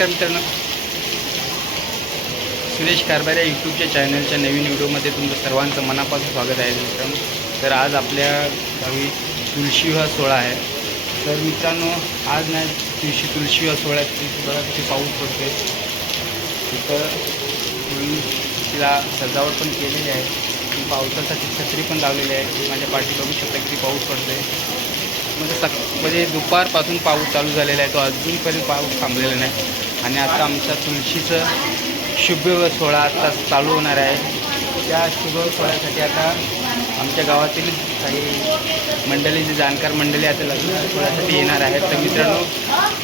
नमस्कार मित्रांनो. सुरेश कारभार या यूट्यूबच्या चॅनलच्या नवीन व्हिडिओमध्ये तुमचं सर्वांचं मनापासून स्वागत आहे मित्रांनो. तर आज आपल्या गावी तुळशी विवाह सोहळा आहे. तर मित्रांनो आज नाही तुळशी तुळशी विवाह सोहळ्याची बघा तिथे पाऊस पडते तिथं तिला सजावट पण केलेली आहे. पावसासाठी छत्री पण लावलेली आहे. माझ्या पाठी बघू शकता की पाऊस पडतोय. म्हणजे सक म्हणजे दुपारपासून पाऊस चालू झालेला आहे. तो अजूनपर्यंत पाऊस थांबलेला नाही. आणि आता आमच्या तुळशीचं शुभ सोहळा आता चालू होणार आहे. त्या शुभ सोहळ्यासाठी आता आमच्या गावातील काही मंडळी जी जाणकार मंडळी आता लग्न सोहळ्यासाठी येणार आहेत. तर मित्रांनो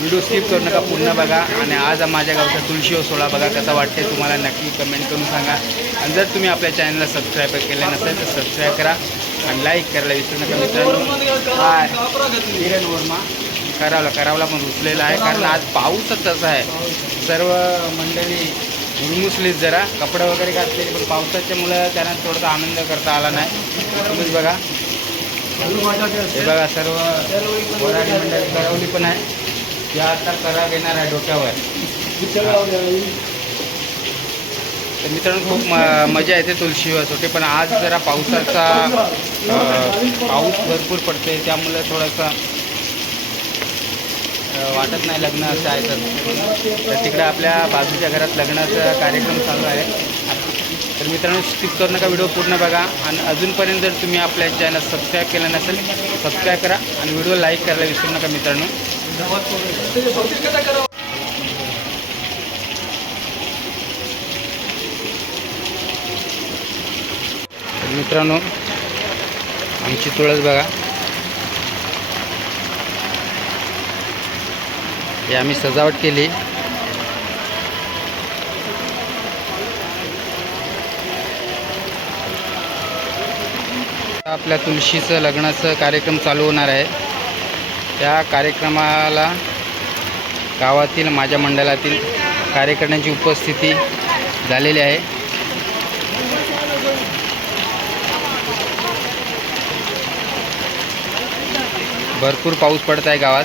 व्हिडिओ स्किप करू नका पूर्ण बघा. आणि आज माझ्या गावचा तुळशी हो सोहळा बघा कसा वाटते तुम्हाला. नक्की कमेंट करून सांगा. आणि जर तुम्ही आपल्या चॅनलला सबस्क्राईब केलं नसेल तर सबस्क्राईब करा. आणि लाईक करायला विसरू नका मित्रांनो. हाय किरण वर्मा. करावला करावला पण रुसलेला आहे. कारण आज पाऊसच तसा आहे. सर्व मंडळी हुरमुसलीच जरा. कपडे वगैरे घातलेले पण पावसाच्या मुलं त्यांना थोडासा आनंद करता आला नाही. तुम्हीच बघा. हे बघा सर्व कोराडी मंडळी करवली पण आहे. या आता करा घेणार आहे डोक्यावर. तर मित्रांनो खूप म मजा येते तुलशीवर होते पण आज जरा पावसाचा पाऊस भरपूर पडते त्यामुळे थोडासा वाटत नाही लग्न असं आहे तर. तर तिकडे आपल्या बाजूच्या घरात लग्नाचा कार्यक्रम चालू आहे. तर मित्रांनो स्किप करू नका व्हिडिओ पूर्ण बघा. आणि अजूनपर्यंत जर तुम्ही आपल्या चॅनल सबस्क्राईब केला नसेल सबस्क्राईब करा आणि व्हिडिओ लाईक करायला विसरू नका मित्रांनो. मित्रांनो आमची तुळस बघा. हे आम्ही सजावट केली. आपल्या तुळशीचं लग्नाचं कार्यक्रम चालू होणार आहे. त्या कार्यक्रमाला गावातील माझ्या मंडळातील कार्यकर्त्यांची उपस्थिती झालेली आहे. भरपूर पाऊस पडत आहे गावात.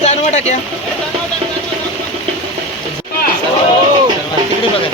जानवा टाक्या. तिकडे बघा गिरिजात्मजं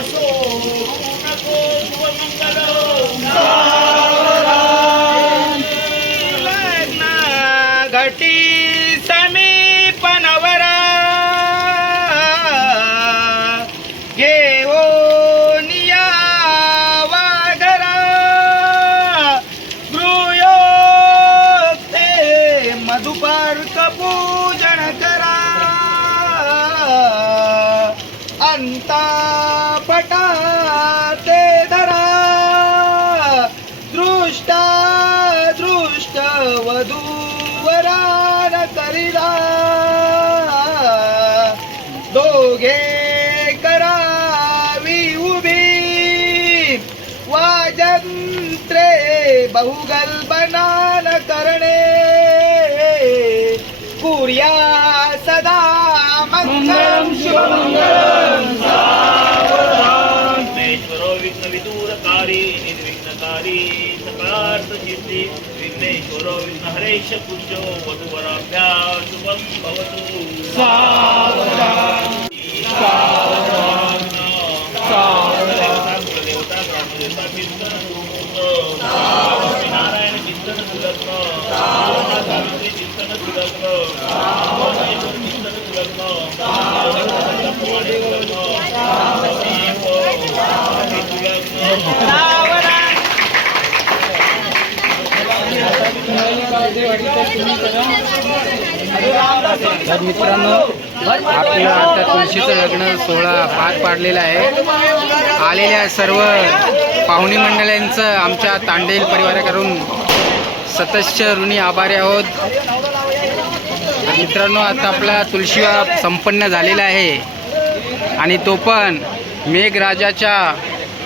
Naso, una cosa, un बहुगल बनान करणे. कुर्या सदा मंगलम शुभमंगलम विघ्नेश्वरो विघ्नविदूरकारी निर्विघ्नकारी सकार्थ चित्ती विघ्नेश्वरो विघ्नहरेश पूज्यो वधुवराभ्या शुभं भवतु. देवता तर मित्रांनो आपल्या आता तुळशीचं लग्न सोहळा पार पाडलेला आहे. आलेल्या सर्व पाहुणे मंडळांचं आमच्या तांडेल परिवाराकडून सततच्या ऋणी आभारी आहोत. तर मित्रांनो आता आपला तुळशी संपन्न झालेला आहे. आणि तो पण मेघराजाच्या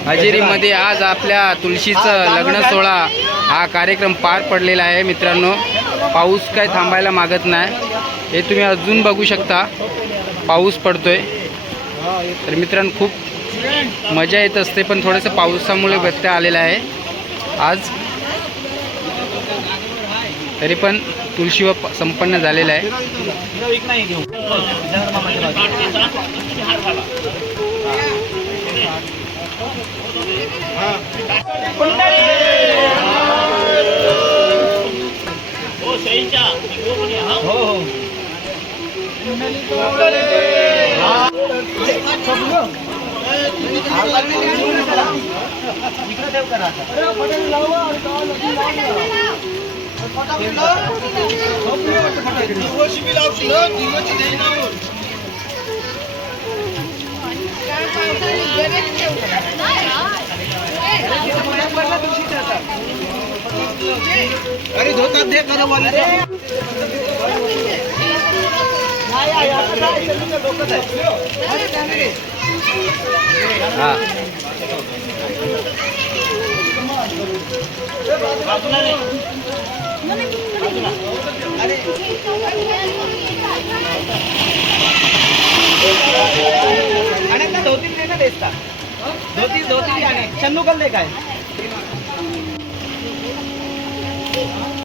हजेरीमध्ये आज आपल्या तुळशीचं लग्न सोहळा हा कार्यक्रम पार पडलेला आहे मित्रांनो. पाऊस काय थांबायला मागत नाही. हे तुम्ही अजून बघू शकता. पाऊस पडतोय. तर मित्रांनो खूप मजा येत असते पण थोडंसं पावसामुळे व्यत्यय आलेला आहे. आज तरी पण तुळशी व संपन्न झालेला आहे हो अरे धोतात दे करा बोल हा. आणि आता धोती दे ना देसता. धोती धोती आणि चन्नू कल दे काय?